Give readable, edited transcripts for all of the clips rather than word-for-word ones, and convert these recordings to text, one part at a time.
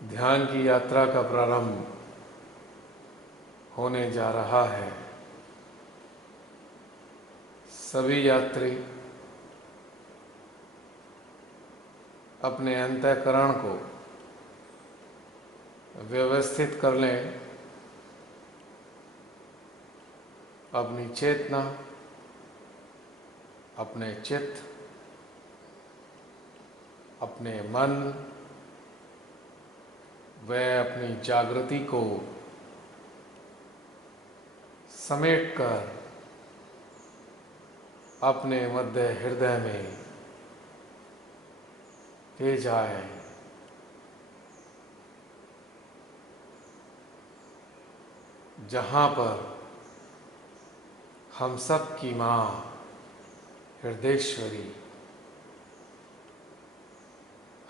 ध्यान की यात्रा का प्रारंभ होने जा रहा है। सभी यात्री अपने अंतःकरण को व्यवस्थित कर लें, अपनी चेतना, अपने चित्त, अपने मन व अपनी जागृति को समेटकर अपने मध्य हृदय में ले जाए। जहाँ पर हम सब की माँ हृदयेश्वरी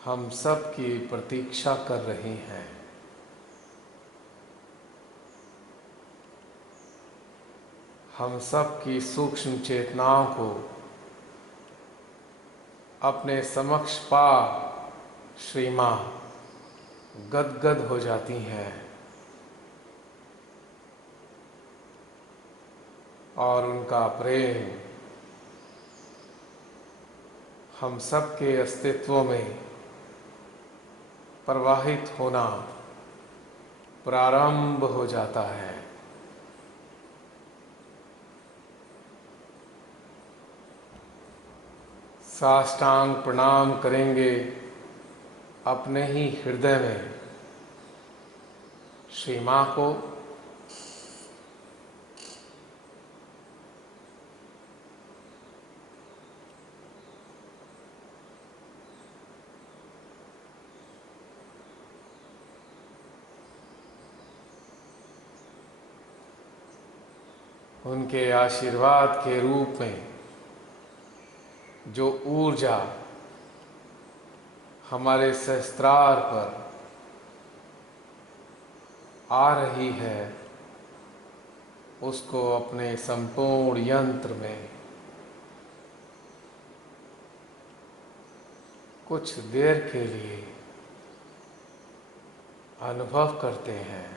हम सब की प्रतीक्षा कर रही हैं। हम सब की सूक्ष्म चेतनाओं को अपने समक्ष पा श्री माँ गदगद हो जाती हैं। और उनका प्रेम हम सबके अस्तित्व में प्रवाहित होना प्रारंभ हो जाता है। साष्टांग प्रणाम करेंगे अपने ही हृदय में श्री मां को। उनके आशीर्वाद के रूप में जो ऊर्जा हमारे सहस्त्रार पर आ रही है, उसको अपने संपूर्ण यंत्र में कुछ देर के लिए अनुभव करते हैं।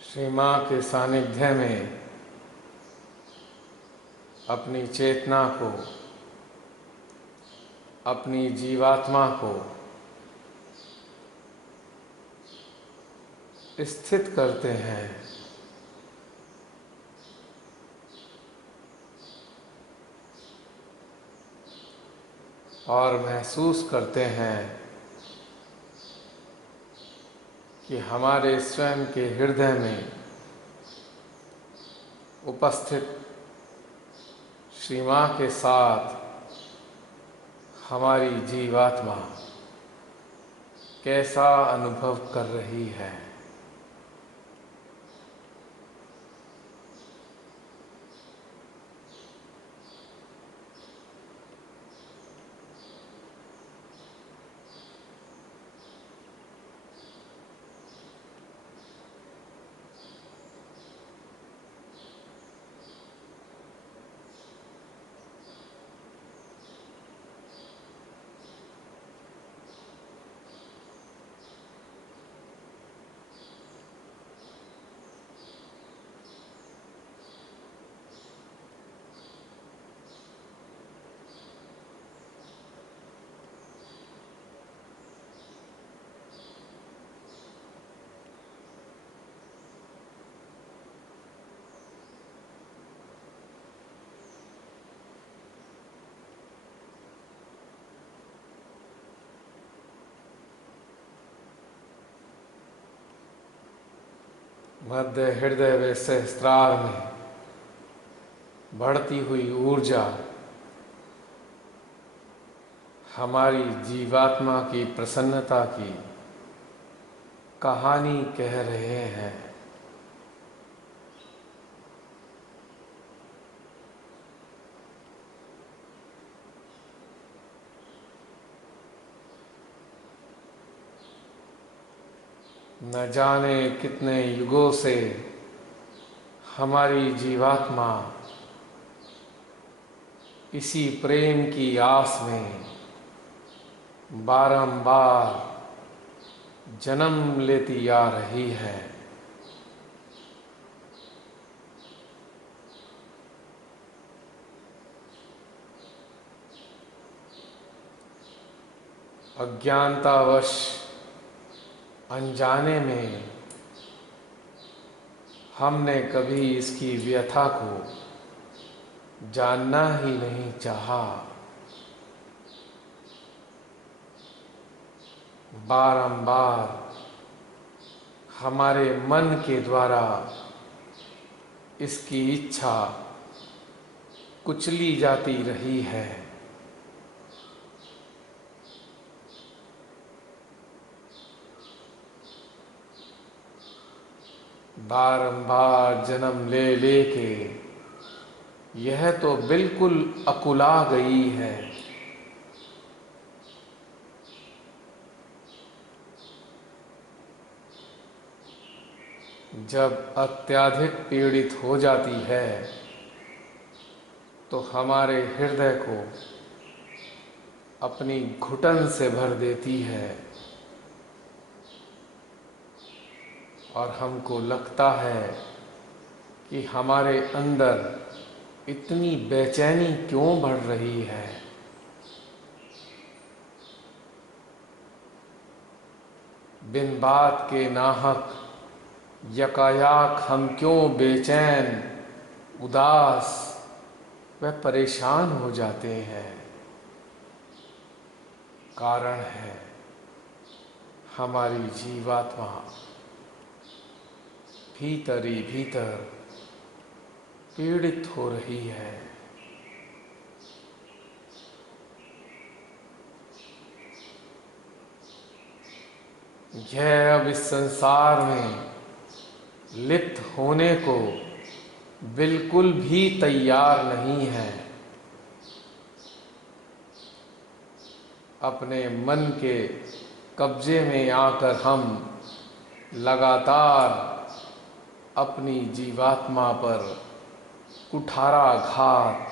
श्री मां के सानिध्य में अपनी चेतना को, अपनी जीवात्मा को स्थित करते हैं। और महसूस करते हैं कि हमारे स्वयं के हृदय में उपस्थित श्री मां के साथ हमारी जीवात्मा कैसा अनुभव कर रही है। मध्य हृदय व सहस्त्रार में बढ़ती हुई ऊर्जा हमारी जीवात्मा की प्रसन्नता की कहानी कह रहे हैं। न जाने कितने युगों से हमारी जीवात्मा इसी प्रेम की आस में बारंबार जन्म लेती आ रही है। अज्ञानतावश अनजाने में हमने कभी इसकी व्यथा को जानना ही नहीं चाहा। बारंबार हमारे मन के द्वारा इसकी इच्छा कुचली जाती रही है। बारंबार जन्म ले लेके यह तो बिल्कुल अकुला गई है। जब अत्यधिक पीड़ित हो जाती है तो हमारे हृदय को अपनी घुटन से भर देती है और हमको लगता है कि हमारे अंदर इतनी बेचैनी क्यों बढ़ रही है। बिन बात के नाहक यकायाक हम क्यों बेचैन, उदास व परेशान हो जाते हैं। कारण है हमारी जीवात्मा भीतर ही भीतर पीड़ित हो रही है। यह अब इस संसार में लिप्त होने को बिल्कुल भी तैयार नहीं है। अपने मन के कब्जे में आकर हम लगातार अपनी जीवात्मा पर कुठाराघात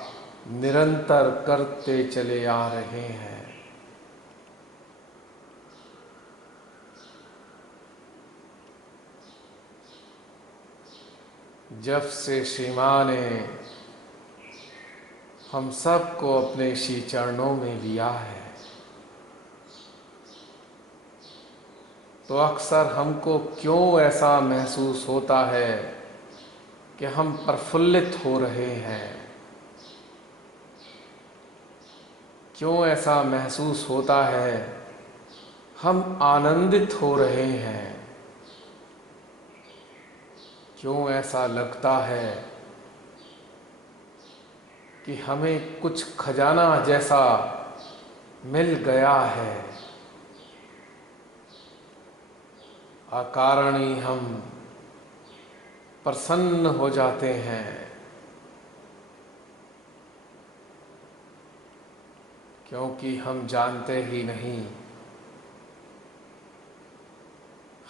निरंतर करते चले आ रहे हैं। जब से श्री मां ने हम सबको अपने श्री चरणों में लिया है तो अक्सर हमको क्यों ऐसा महसूस होता है कि हम प्रफुल्लित हो रहे हैं। क्यों ऐसा महसूस होता है हम आनंदित हो रहे हैं। क्यों ऐसा लगता है कि हमें कुछ खजाना जैसा मिल गया है। अकारण ही हम प्रसन्न हो जाते हैं, क्योंकि हम जानते ही नहीं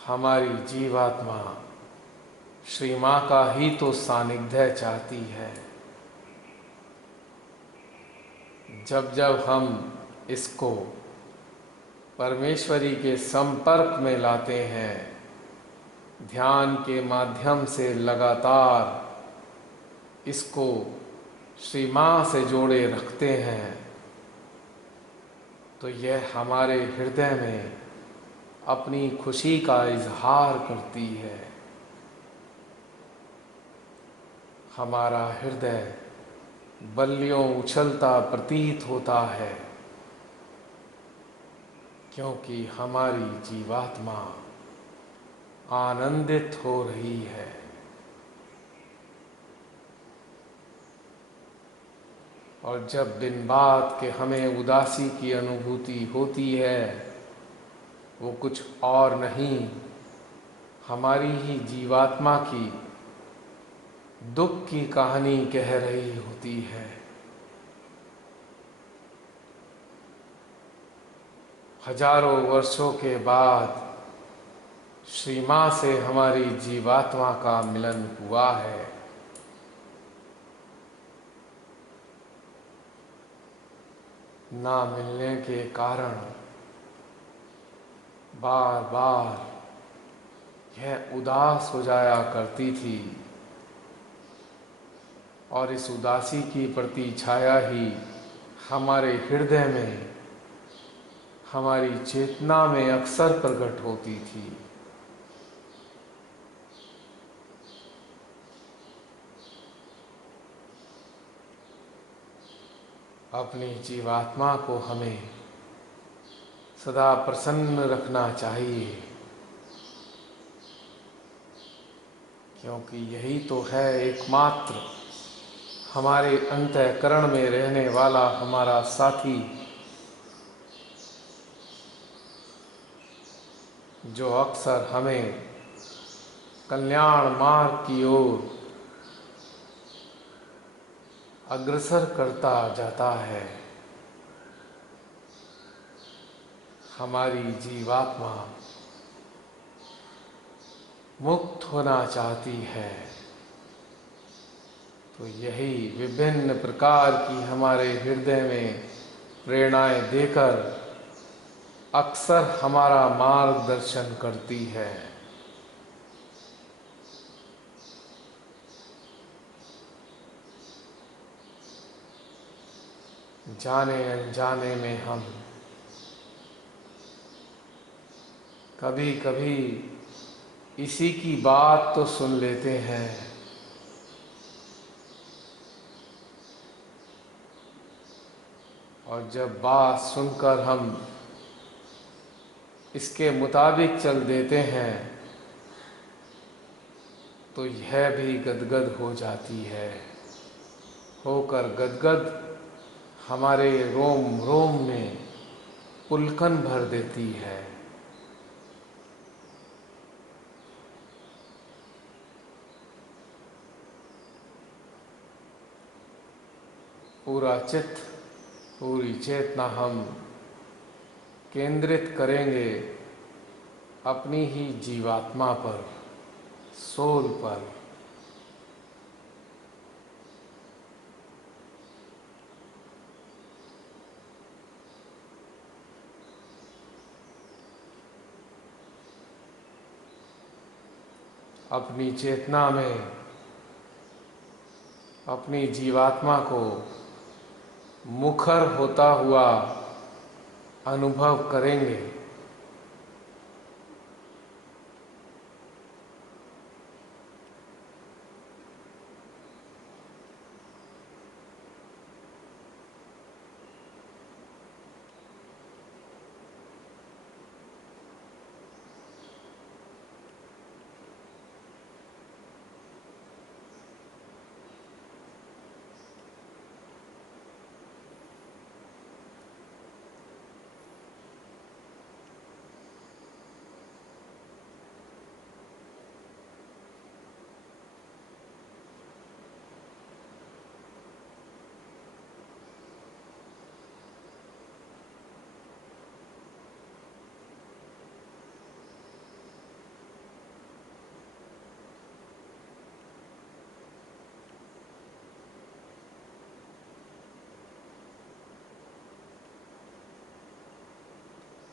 हमारी जीवात्मा श्री मां का ही तो सानिध्य चाहती है। जब जब हम इसको परमेश्वरी के संपर्क में लाते हैं, ध्यान के माध्यम से लगातार इसको श्री मां से जोड़े रखते हैं, तो यह हमारे हृदय में अपनी खुशी का इजहार करती है। हमारा हृदय बल्लियों उछलता प्रतीत होता है, क्योंकि हमारी जीवात्मा आनंदित हो रही है। और जब बिन बात के हमें उदासी की अनुभूति होती है, वो कुछ और नहीं, हमारी ही जीवात्मा की दुख की कहानी कह रही होती है। हजारों वर्षों के बाद श्री मां से हमारी जीवात्मा का मिलन हुआ है। ना मिलने के कारण बार बार यह उदास हो जाया करती थी, और इस उदासी की प्रतिछाया ही हमारे हृदय में, हमारी चेतना में अक्सर प्रकट होती थी। अपनी जीवात्मा को हमें सदा प्रसन्न रखना चाहिए, क्योंकि यही तो है एकमात्र हमारे अंतःकरण में रहने वाला हमारा साथी, जो अक्सर हमें कल्याण मार्ग की ओर अग्रसर करता जाता है। हमारी जीवात्मा मुक्त होना चाहती है, तो यही विभिन्न प्रकार की हमारे हृदय में प्रेरणाएं देकर अक्सर हमारा मार्गदर्शन करती है। जाने अनजाने में हम कभी कभी इसी की बात तो सुन लेते हैं, और जब बात सुनकर हम इसके मुताबिक चल देते हैं तो यह भी गदगद हो जाती है। होकर गदगद हमारे रोम रोम में पुलकन भर देती है। पूरा चित्त, पूरी चेतना हम केंद्रित करेंगे अपनी ही जीवात्मा पर, सोल पर। अपनी चेतना में अपनी जीवात्मा को मुखर होता हुआ अनुभव करेंगे।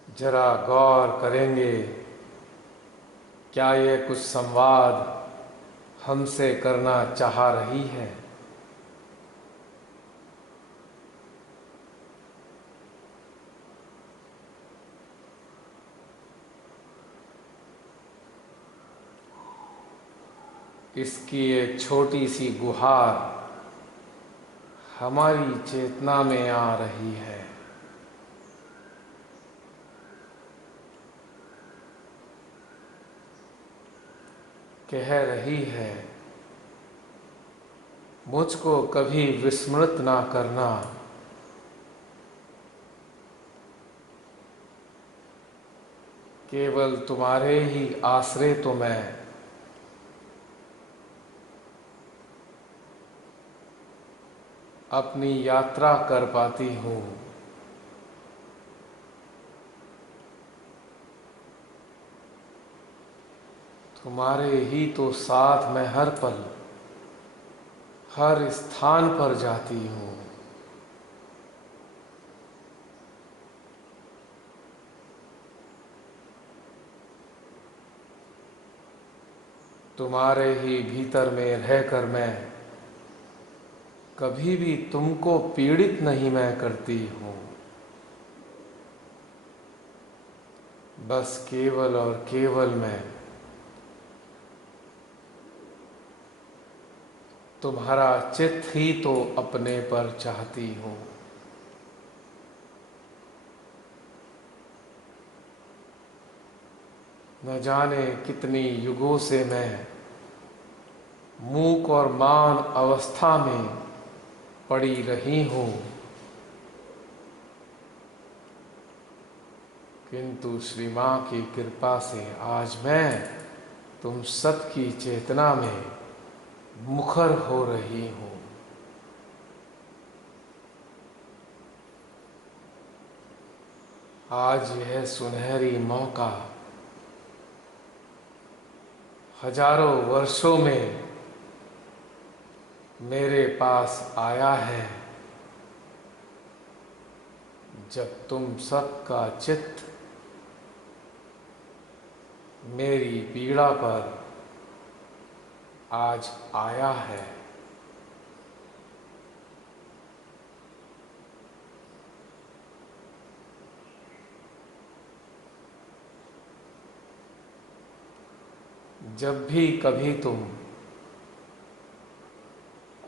जरा गौर करेंगे, क्या यह कुछ संवाद हमसे करना चाह रही है? इसकी एक छोटी सी गुहार हमारी चेतना में आ रही है। कह रही है, मुझको कभी विस्मृत ना करना, केवल तुम्हारे ही आश्रय तो मैं अपनी यात्रा कर पाती हूँ। तुम्हारे ही तो साथ मैं हर पल, हर स्थान पर जाती हूँ। तुम्हारे ही भीतर में रहकर मैं कभी भी तुमको पीड़ित नहीं मैं करती हूँ। बस केवल और केवल मैं तुम्हारा चित्त ही तो अपने पर चाहती हूँ। न जाने कितनी युगों से मैं मूक और मान अवस्था में पड़ी रही हूँ, किंतु श्री माँ की कृपा से आज मैं तुम सबकी चेतना में मुखर हो रही हूँ। आज यह सुनहरी मौका हजारों वर्षों में मेरे पास आया है, जब तुम सबका चित्त मेरी पीड़ा पर आज आया है। जब भी कभी तुम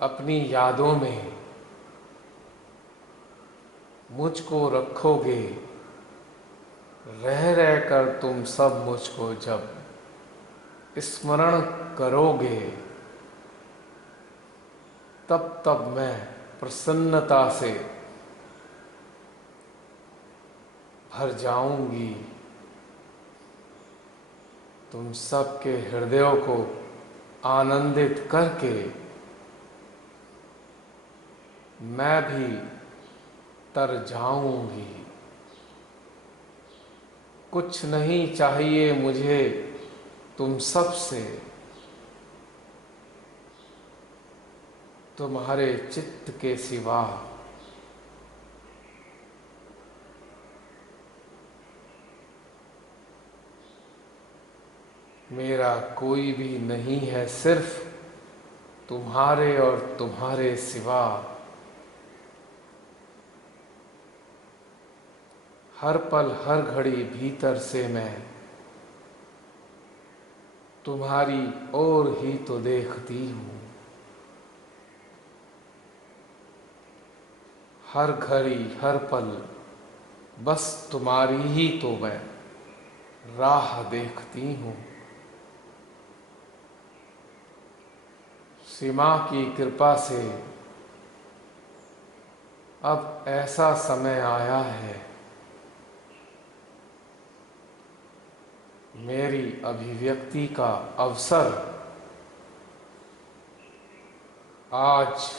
अपनी यादों में मुझको रखोगे, रह रह कर तुम सब मुझको जब स्मरण करोगे, तब तब मैं प्रसन्नता से भर जाऊंगी। तुम सबके हृदयों को आनंदित करके मैं भी तर जाऊंगी। कुछ नहीं चाहिए मुझे तुम सब से, तुम्हारे चित्त के सिवा। मेरा कोई भी नहीं है सिर्फ तुम्हारे और तुम्हारे सिवा। हर पल हर घड़ी भीतर से मैं तुम्हारी ओर ही तो देखती हूँ। हर घड़ी हर पल बस तुम्हारी ही तो मैं राह देखती हूँ। सीमा की कृपा से अब ऐसा समय आया है, मेरी अभिव्यक्ति का अवसर आज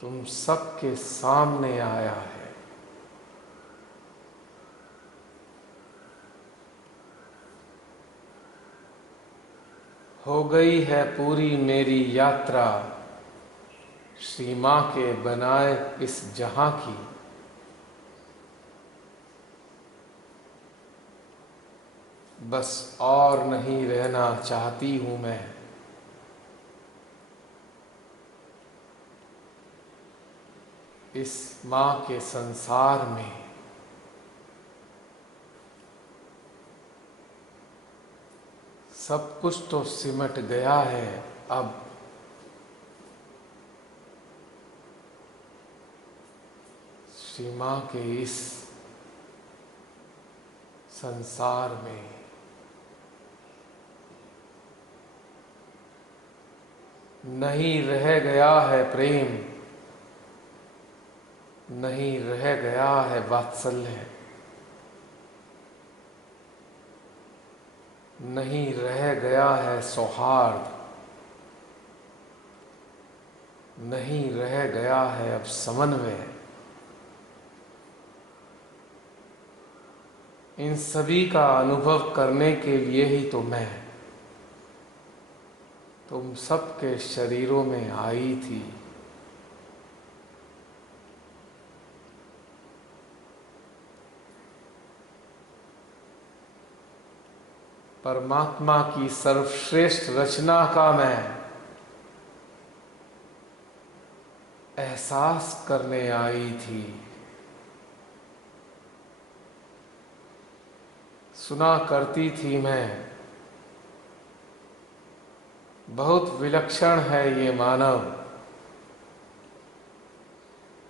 तुम सबके सामने आया है। हो गई है पूरी मेरी यात्रा श्री माँ के बनाए इस जहां की। बस और नहीं रहना चाहती हूं मैं। इस माँ के संसार में सब कुछ तो सिमट गया है। अब श्री माँ के इस संसार में नहीं रह गया है प्रेम, नहीं रह गया है वात्सल्य, नहीं रह गया है सौहार्द, नहीं रह गया है अब समन्वय। इन सभी का अनुभव करने के लिए ही तो मैं तुम सबके शरीरों में आई थी। परमात्मा की सर्वश्रेष्ठ रचना का मैं एहसास करने आई थी। सुना करती थी मैं, बहुत विलक्षण है ये मानव,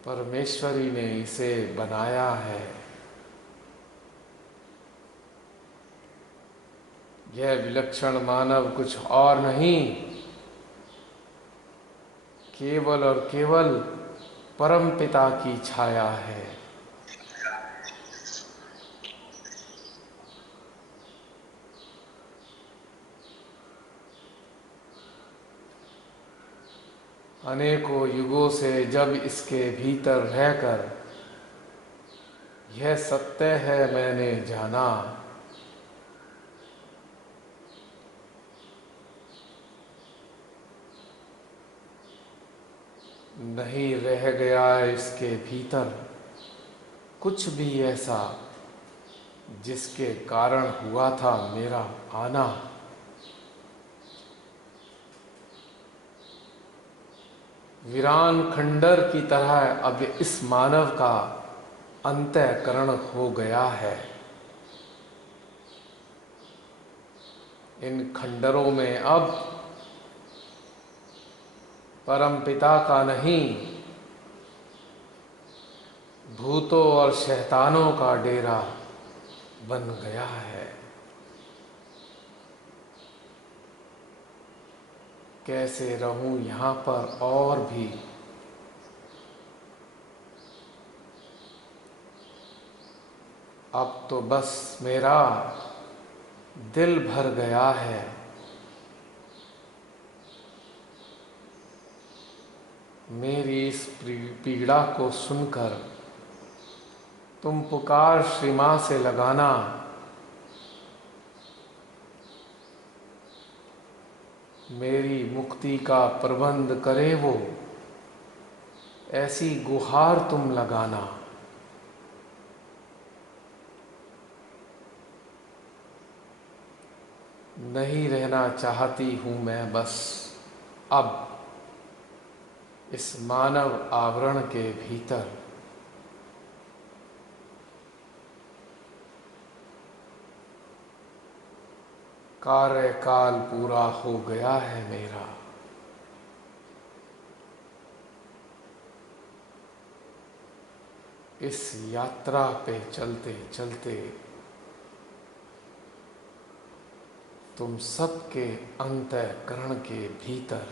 परमेश्वरी ने इसे बनाया है। यह विलक्षण मानव कुछ और नहीं, केवल और केवल परमपिता की छाया है। अनेकों युगों से जब इसके भीतर रहकर यह सत्य है मैंने जाना, नहीं रह गया इसके भीतर कुछ भी ऐसा जिसके कारण हुआ था मेरा आना। वीरान खंडर की तरह अब इस मानव का अंतःकरण हो गया है। इन खंडरों में अब परमपिता का नहीं, भूतों और शैतानों का डेरा बन गया है। कैसे रहूं यहाँ पर और भी, अब तो बस मेरा दिल भर गया है। मेरी इस पीड़ा को सुनकर तुम पुकार श्री मां से लगाना। मेरी मुक्ति का प्रबंध करे वो, ऐसी गुहार तुम लगाना। नहीं रहना चाहती हूं मैं बस अब इस मानव आवरण के भीतर। कार्यकाल पूरा हो गया है मेरा। इस यात्रा पे चलते चलते तुम सबके अंतःकरण के भीतर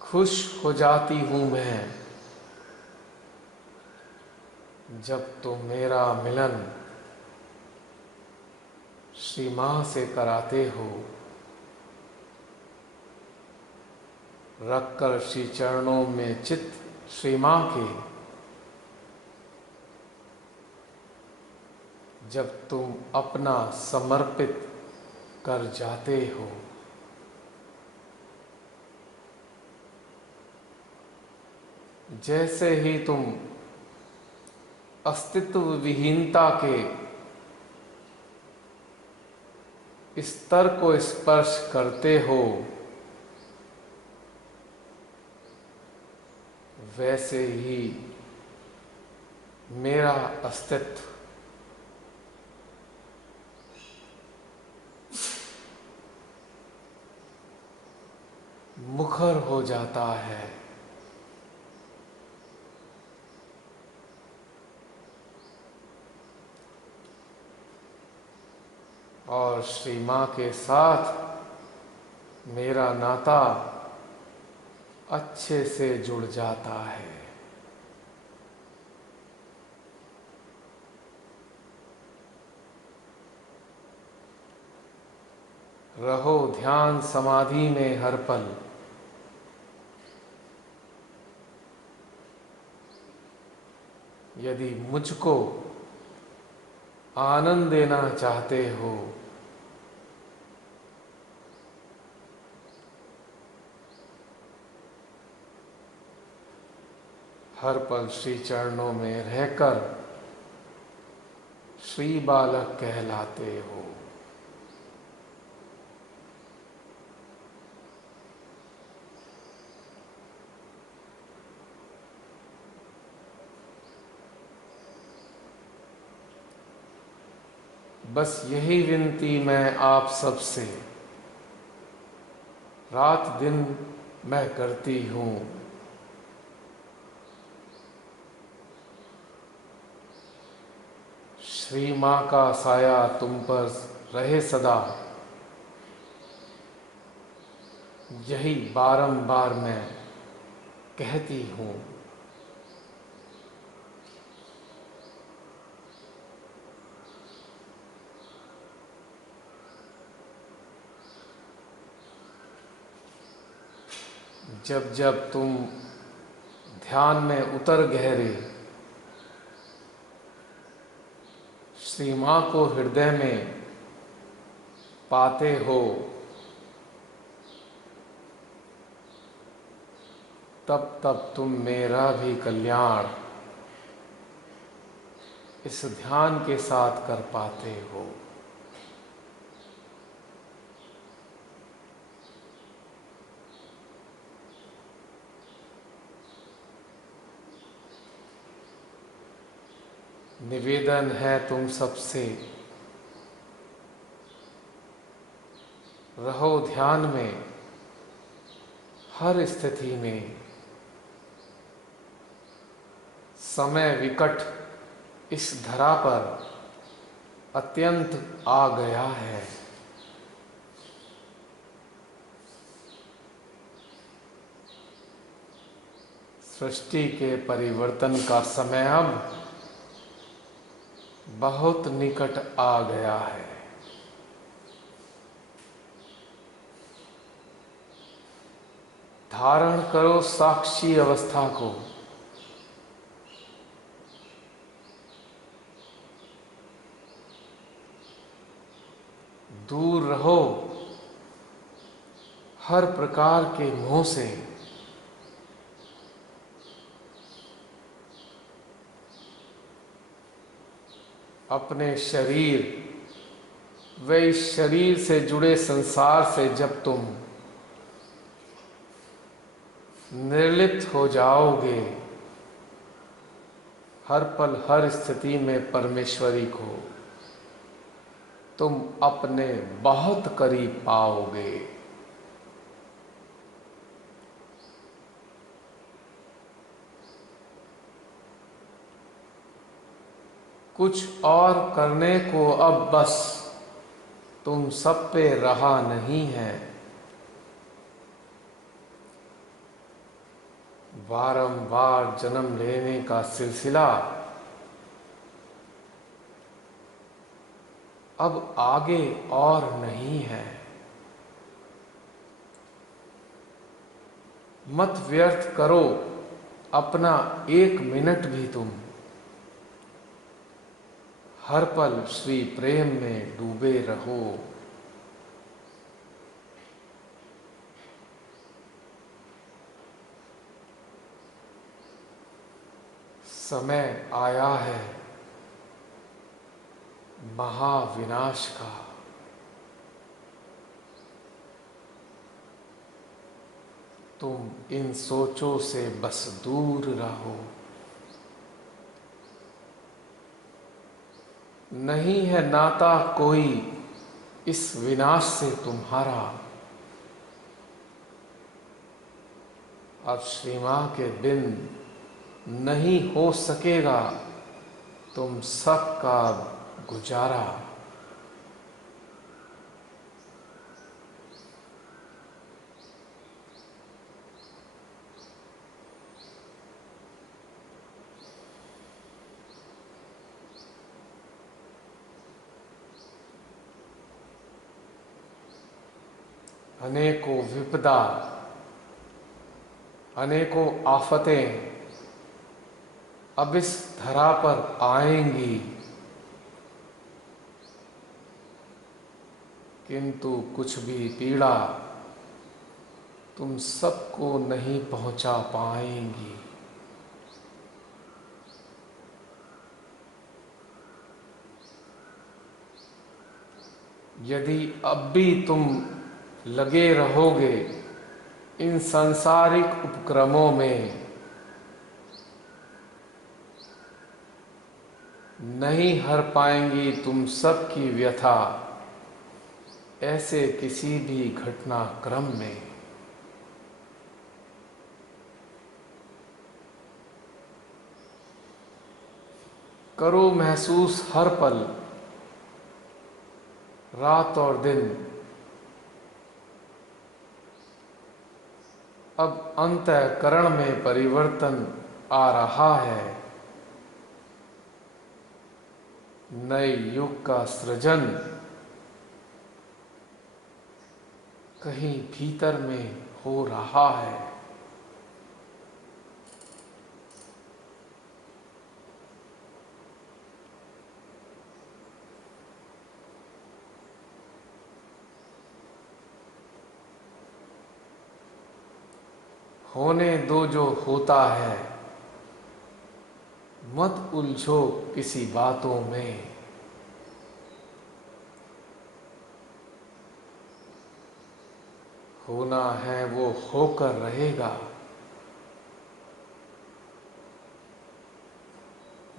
खुश हो जाती हूं मैं, जब तुम मेरा मिलन श्री मां से कराते हो। रखकर श्री चरणों में चित्त श्री मां के, जब तुम अपना समर्पित कर जाते हो। जैसे ही तुम अस्तित्व विहीनता के स्तर को स्पर्श करते हो, वैसे ही मेरा अस्तित्व मुखर हो जाता है। और श्री मां के साथ मेरा नाता अच्छे से जुड़ जाता है। रहो ध्यान समाधि में हर पल, यदि मुझको आनंद देना चाहते हो। हर पल श्री चरणों में रहकर श्री बालक कहलाते हो। बस यही विनती मैं आप सबसे रात दिन मैं करती हूँ। श्री माँ का साया तुम पर रहे सदा, यही बारंबार मैं कहती हूँ। जब जब तुम ध्यान में उतर गहरे, श्री माँ को हृदय में पाते हो, तब तब तुम मेरा भी कल्याण इस ध्यान के साथ कर पाते हो। निवेदन है तुम सबसे, रहो ध्यान में हर स्थिति में। समय विकट इस धरा पर अत्यंत आ गया है। सृष्टि के परिवर्तन का समय अब बहुत निकट आ गया है। धारण करो साक्षी अवस्था को, दूर रहो हर प्रकार के मोह से। अपने शरीर व इस शरीर से जुड़े संसार से जब तुम निर्लिप्त हो जाओगे, हर पल हर स्थिति में परमेश्वरी को तुम अपने बहुत करीब पाओगे। कुछ और करने को अब बस तुम सब पे रहा नहीं है। बारंबार जन्म लेने का सिलसिला अब आगे और नहीं है। मत व्यर्थ करो अपना एक मिनट भी तुम, हर पल श्री प्रेम में डूबे रहो। समय आया है महाविनाश का। तुम इन सोचों से बस दूर रहो। नहीं है नाता कोई इस विनाश से तुम्हारा। अब श्री मां के बिन नहीं हो सकेगा तुम सबका गुजारा। अनेकों विपदा, अनेकों आफतें अब इस धरा पर आएंगी, किंतु कुछ भी पीड़ा तुम सबको नहीं पहुंचा पाएंगी। यदि अब भी तुम लगे रहोगे इन सांसारिक उपक्रमों में, नहीं हर पाएंगी तुम सबकी व्यथा ऐसे किसी भी घटनाक्रम में। करो महसूस हर पल, रात और दिन, अब अंतःकरण में परिवर्तन आ रहा है। नए युग का सृजन कहीं भीतर में हो रहा है। होने दो जो होता है, मत उलझो किसी बातों में। होना है वो होकर रहेगा,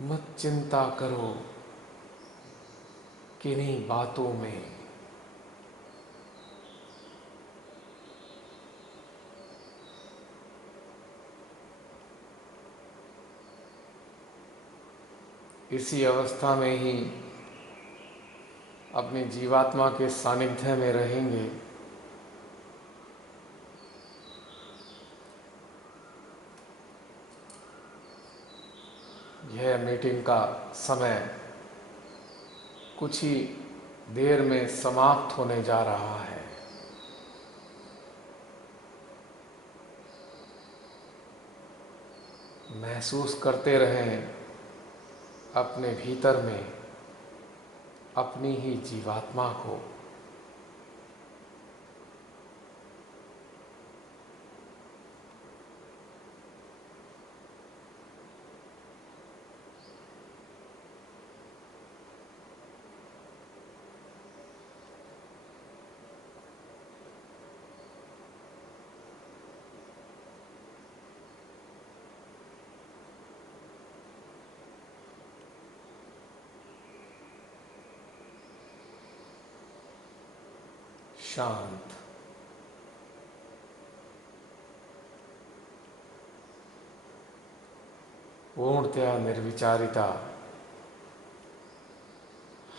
मत चिंता करो किन्हीं बातों में। इसी अवस्था में ही अपनी जीवात्मा के सानिध्य में रहेंगे। यह मीटिंग का समय कुछ ही देर में समाप्त होने जा रहा है। महसूस करते रहें अपने भीतर में अपनी ही जीवात्मा को। शांत, पूर्णतया निर्विचारिता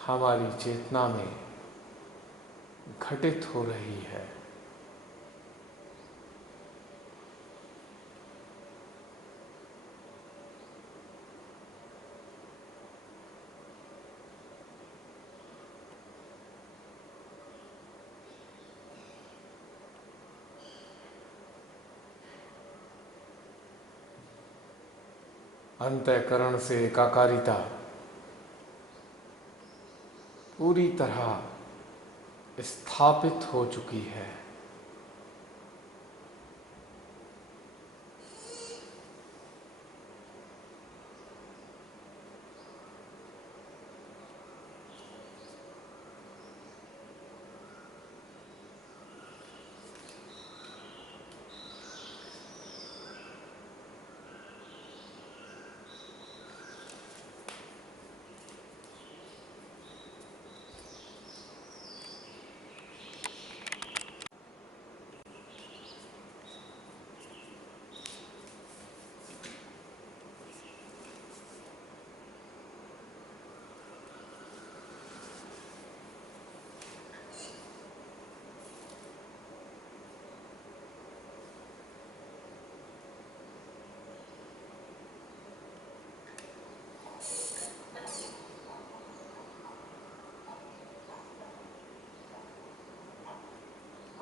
हमारी चेतना में घटित हो रही है। अंतःकरण से एकाकारिता पूरी तरह स्थापित हो चुकी है।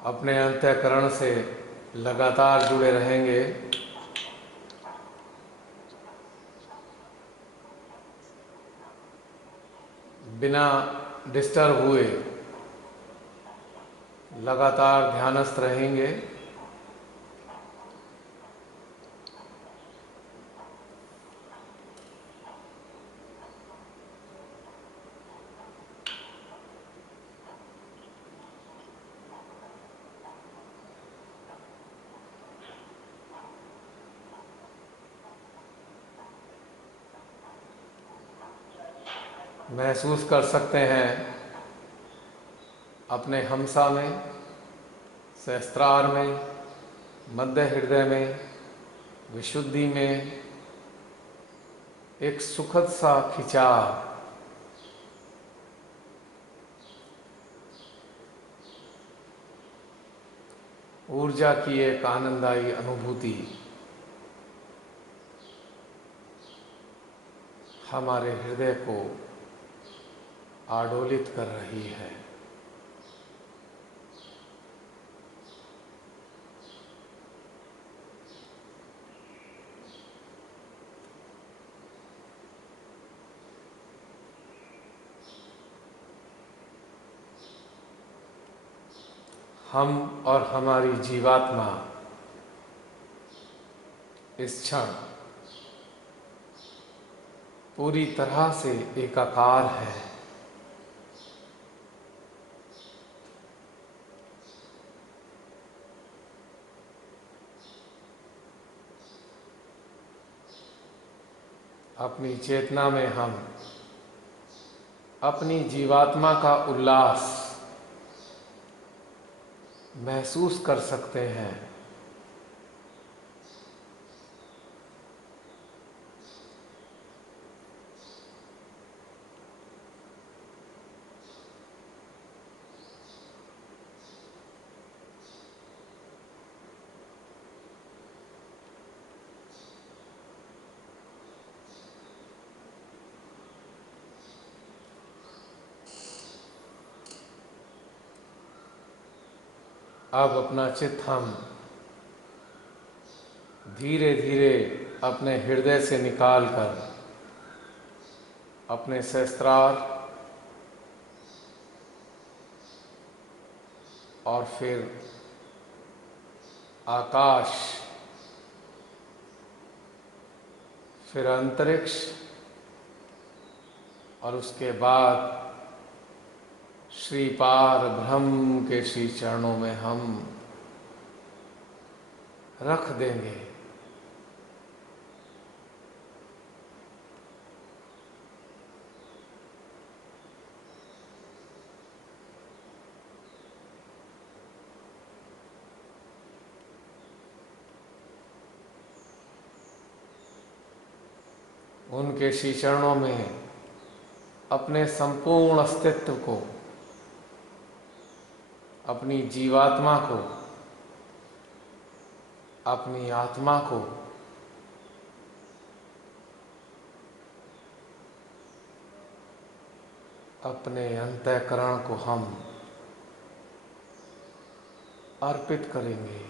अपने अंतःकरण से लगातार जुड़े रहेंगे। बिना डिस्टर्ब हुए लगातार ध्यानस्थ रहेंगे। महसूस कर सकते हैं अपने हमसा में, सहस्त्रार में, मध्य हृदय में, विशुद्धि में एक सुखद सा खिंचाव, ऊर्जा की एक आनंददायी अनुभूति हमारे हृदय को आडोलित कर रही है। हम और हमारी जीवात्मा इस क्षण पूरी तरह से एकाकार है। अपनी चेतना में हम अपनी जीवात्मा का उल्लास महसूस कर सकते हैं। अब अपना चित्त हम धीरे धीरे अपने हृदय से निकालकर अपने सहस्त्रार और फिर आकाश, फिर अंतरिक्ष और उसके बाद श्री पार ब्रह्म के श्री चरणों में हम रख देंगे। उनके श्री चरणों में अपने संपूर्ण अस्तित्व को, अपनी जीवात्मा को, अपनी आत्मा को अपने अंतःकरण को हम अर्पित करेंगे।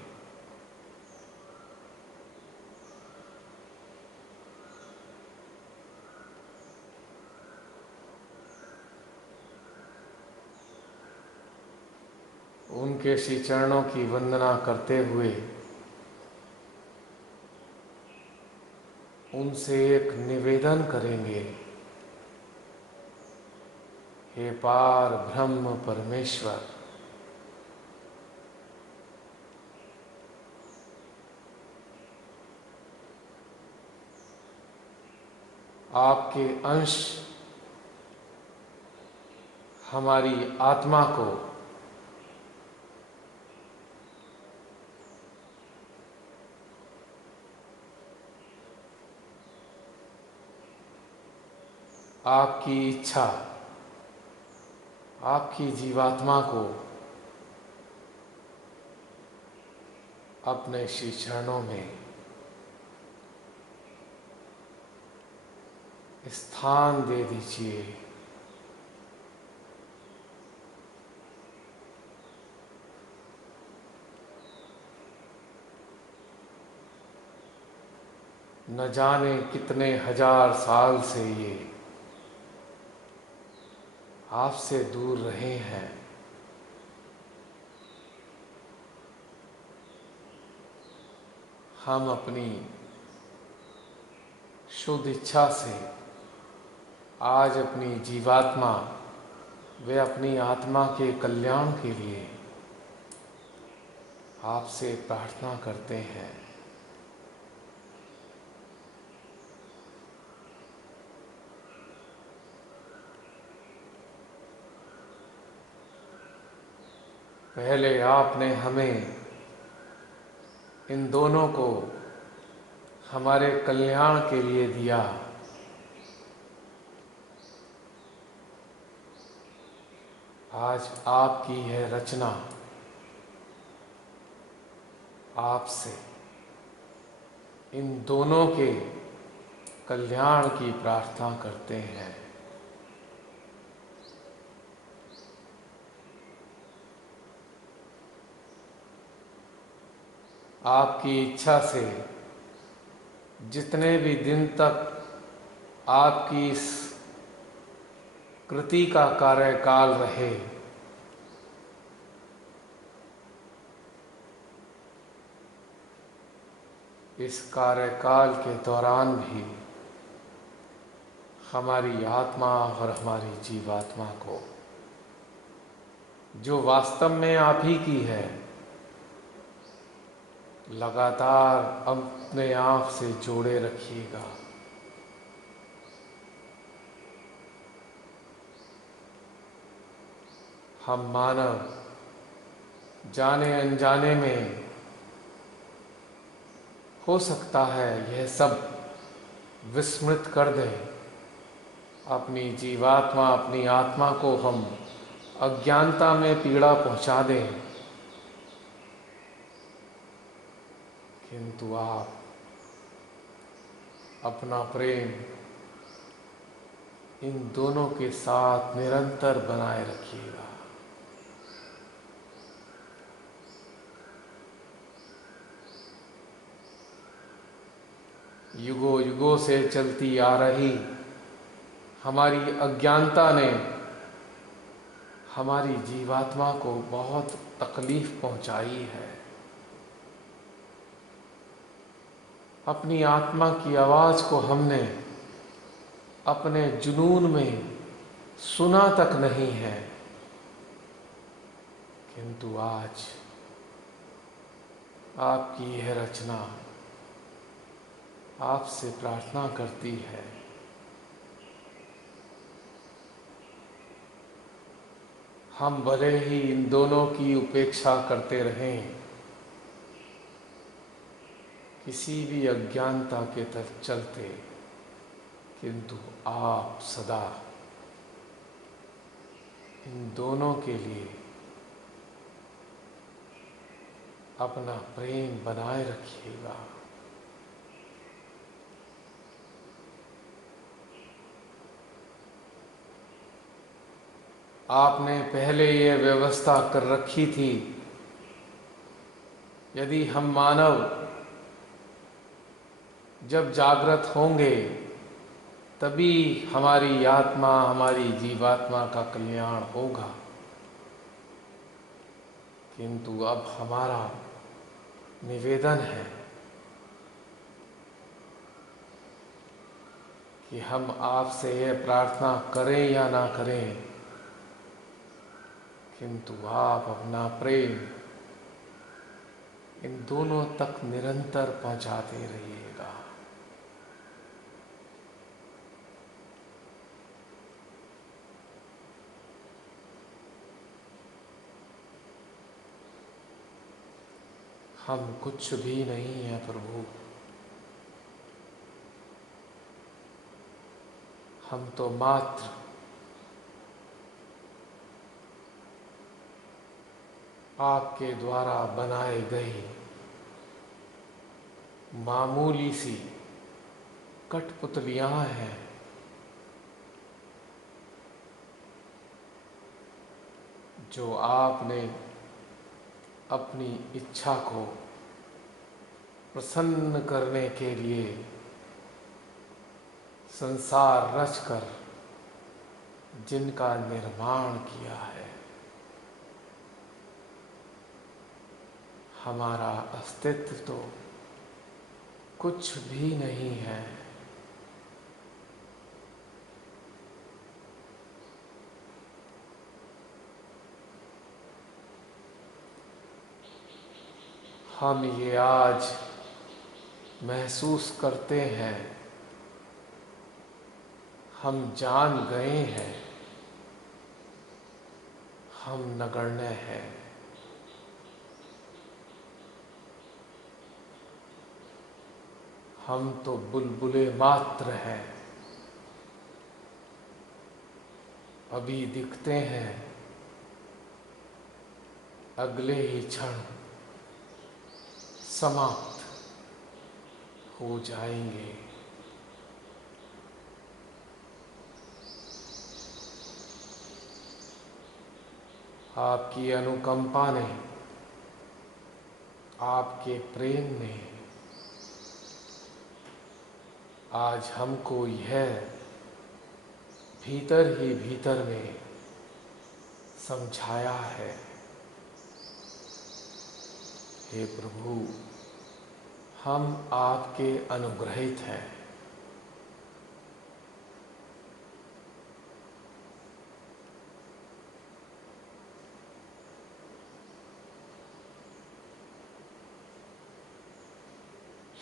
उनके श्री चरणों की वंदना करते हुए उनसे एक निवेदन करेंगे। हे पार ब्रह्म परमेश्वर, आपके अंश हमारी आत्मा को आपकी इच्छा, आपकी जीवात्मा को अपने श्री चरणों में स्थान दे दीजिए। न जाने कितने हजार साल से ये आपसे दूर रहे हैं। हम अपनी शुद्ध इच्छा से आज अपनी जीवात्मा व अपनी आत्मा के कल्याण के लिए आपसे प्रार्थना करते हैं। पहले आपने हमें इन दोनों को हमारे कल्याण के लिए दिया। आज आपकी है रचना, आपसे इन दोनों के कल्याण की प्रार्थना करते हैं। आपकी इच्छा से जितने भी दिन तक आपकी इस कृति का कार्यकाल रहे, इस कार्यकाल के दौरान भी हमारी आत्मा और हमारी जीवात्मा को, जो वास्तव में आप ही की है, लगातार अपने आप से जोड़े रखिएगा। हम मानव जाने अनजाने में हो सकता है यह सब विस्मृत कर दें। अपनी जीवात्मा, अपनी आत्मा को हम अज्ञानता में पीड़ा पहुंचा दें, किंतु आप अपना प्रेम इन दोनों के साथ निरंतर बनाए रखिएगा। युगों युगों से चलती आ रही हमारी अज्ञानता ने हमारी जीवात्मा को बहुत तकलीफ पहुंचाई है। अपनी आत्मा की आवाज को हमने अपने जुनून में सुना तक नहीं है, किंतु आज आपकी यह रचना आपसे प्रार्थना करती है, हम भले ही इन दोनों की उपेक्षा करते रहें, किसी भी अज्ञानता के तरफ चलते, किंतु आप सदा इन दोनों के लिए अपना प्रेम बनाए रखिएगा। आपने पहले ये व्यवस्था कर रखी थी, यदि हम मानव जब जागृत होंगे तभी हमारी आत्मा, हमारी जीवात्मा का कल्याण होगा। किंतु अब हमारा निवेदन है कि हम आपसे यह प्रार्थना करें या ना करें, किंतु आप अपना प्रेम इन दोनों तक निरंतर पहुंचाते रहिएगा। हम कुछ भी नहीं है प्रभु, हम तो मात्र आपके द्वारा बनाए गए मामूली सी कठपुतलियां हैं, जो आपने अपनी इच्छा को प्रसन्न करने के लिए संसार रचकर जिनका निर्माण किया है। हमारा अस्तित्व तो कुछ भी नहीं है। हम ये आज महसूस करते हैं, हम जान गए हैं, हम नगण्य हैं। हम तो बुलबुले मात्र हैं, अभी दिखते हैं, अगले ही क्षण समाप्त हो जाएंगे। आपकी अनुकंपा ने, आपके प्रेम ने आज हमको यह भीतर ही भीतर में समझाया है। हे प्रभु, हम आपके अनुग्रहित हैं।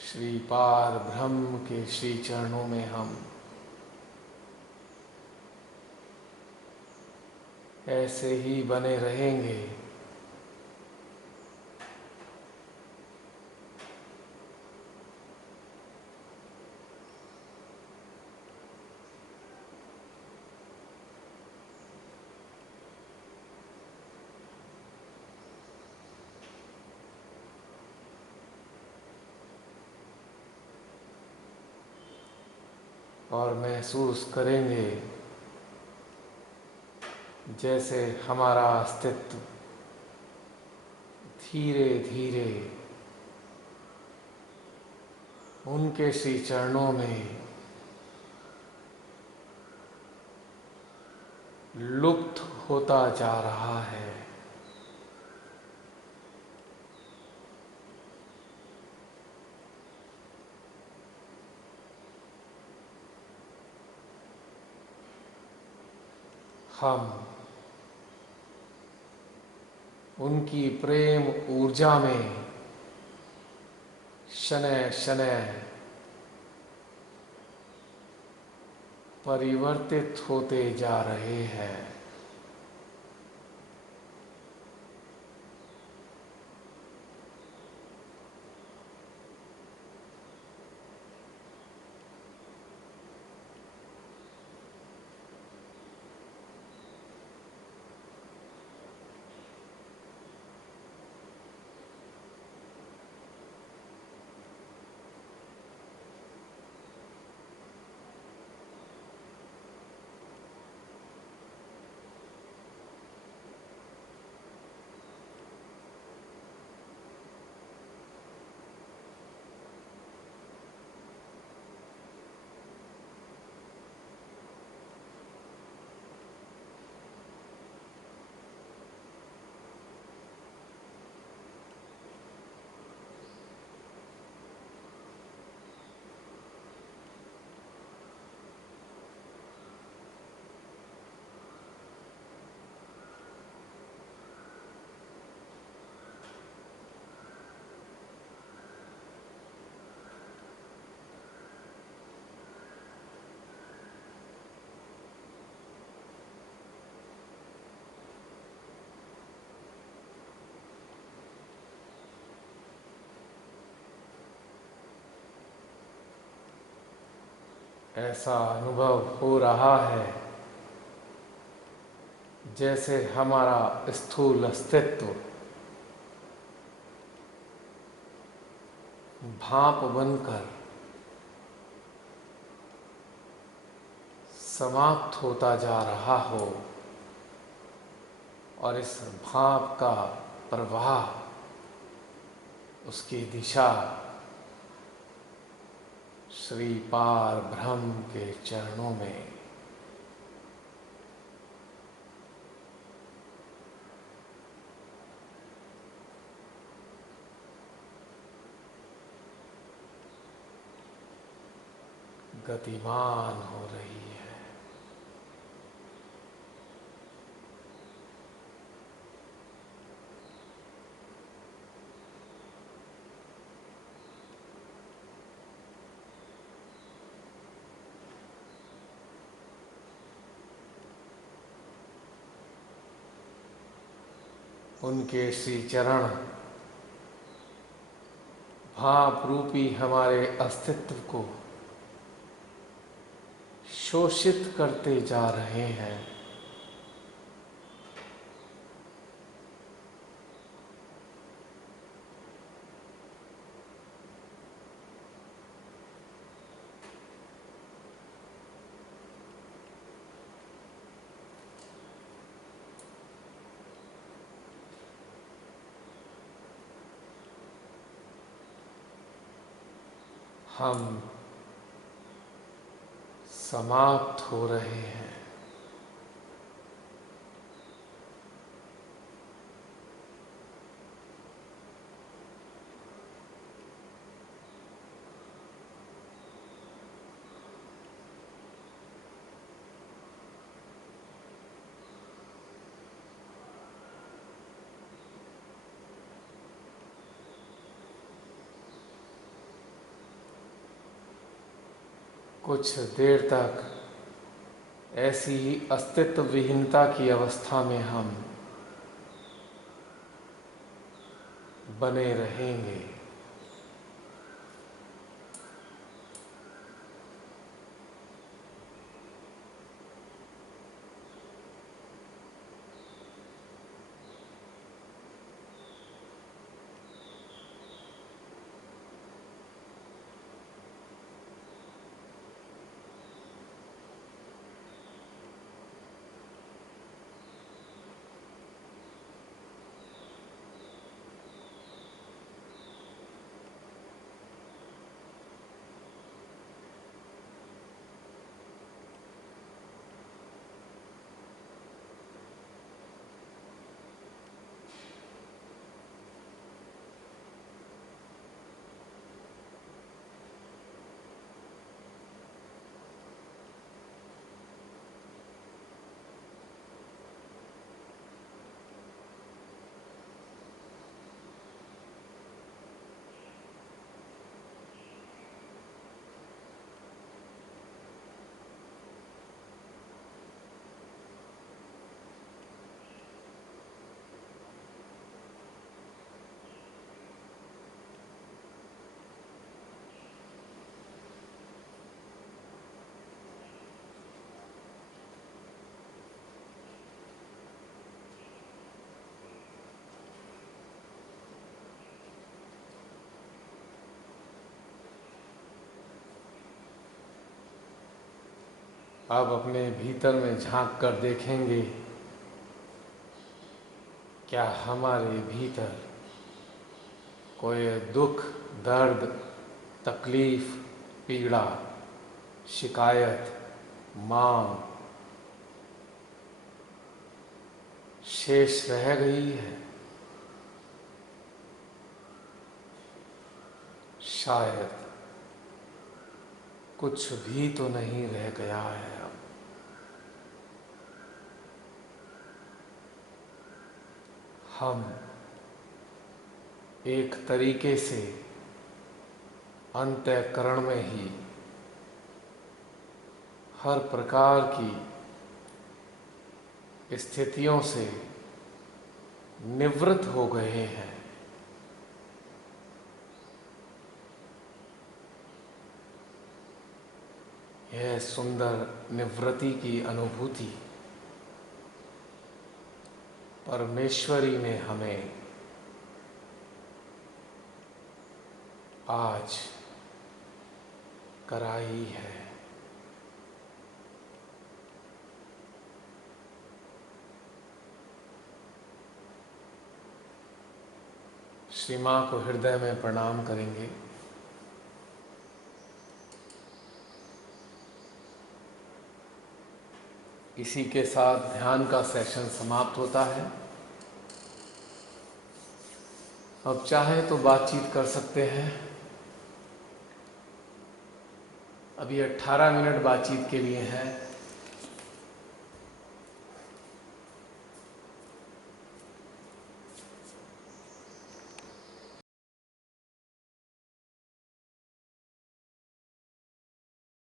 श्री पार ब्रह्म के श्री चरणों में हम ऐसे ही बने रहेंगे। और महसूस करेंगे जैसे हमारा अस्तित्व धीरे धीरे उनके श्री चरणों में लुप्त होता जा रहा है। हम उनकी प्रेम ऊर्जा में शनय शनय परिवर्तित होते जा रहे हैं। ऐसा अनुभव हो रहा है जैसे हमारा स्थूल अस्तित्व भाप बनकर समाप्त होता जा रहा हो और इस भाप का प्रवाह, उसकी दिशा श्री पार ब्रह्म के चरणों में गतिमान हो रही है। उनके श्री चरण भाप रूपी हमारे अस्तित्व को शोषित करते जा रहे हैं। हम समाप्त हो रहे हैं। कुछ देर तक ऐसी ही अस्तित्व विहीनता की अवस्था में हम बने रहेंगे। अब अपने भीतर में झांक कर देखेंगे, क्या हमारे भीतर कोई दुख, दर्द, तकलीफ, पीड़ा, शिकायत, मांग शेष रह गई है? शायद कुछ भी तो नहीं रह गया है। अब हम एक तरीके से अंतःकरण में ही हर प्रकार की स्थितियों से निवृत्त हो गए हैं। यह सुंदर निवृत्ति की अनुभूति परमेश्वरी ने हमें आज कराई है। श्री मां को हृदय में प्रणाम करेंगे। इसी के साथ ध्यान का सेशन समाप्त होता है। अब चाहे तो बातचीत कर सकते हैं। अभी 18 मिनट बातचीत के लिए है।